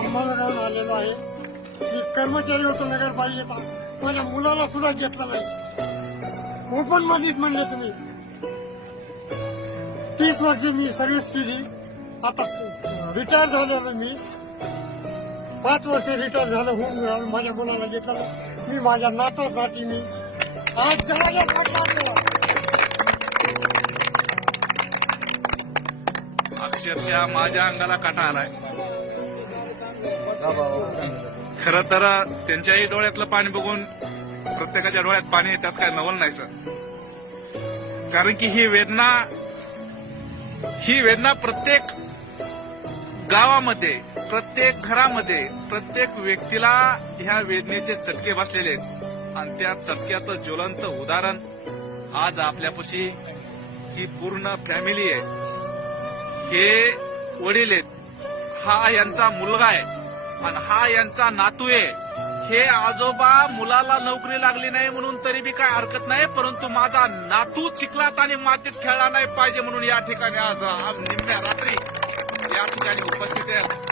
अंबाजोगावून आलेलो आहे. मी कर्मचारी होतो नगरपालिकेचा. माझ्या मुलाला सुद्धा घेतला नाही. ओपन मध्येच म्हणले तुम्ही. तीस वर्ष मी सर्व्हिस केली. आता रिटायर झालेलो मी पाच वर्ष रिटायर झालं होऊन मिळालं माझ्या मुलाला घेतलं मी माझ्या नातासाठी मी आज जगाला अक्षरशः माझ्या अंगाला काटा आलाय. खर तर त्यांच्याही डोळ्यातलं पाणी बघून प्रत्येकाच्या डोळ्यात पाणी त्यात काय नवल नाही सर. कारण की ही वेदना ही वेदना प्रत्येक गावामध्ये प्रत्येक घरामध्ये प्रत्येक व्यक्तीला ह्या वेदनेचे चटके बसलेले आहेत. आणि त्या चटक्याचं ज्वलंत उदाहरण आज आपल्यापाशी ही पूर्ण फॅमिली आहे. हे वडील आहेत. हा यांचा मुलगा आहे. आणि हा यांचा नातू आहे. हे आजोबा मुलाला नोकरी लागली नाही म्हणून तरी बी काय हरकत नाही परंतु माझा नातू चिखलात आणि मातीत खेळला नाही पाहिजे म्हणून या ठिकाणी आज निम्म्या रात्री या ठिकाणी उपस्थित आहे.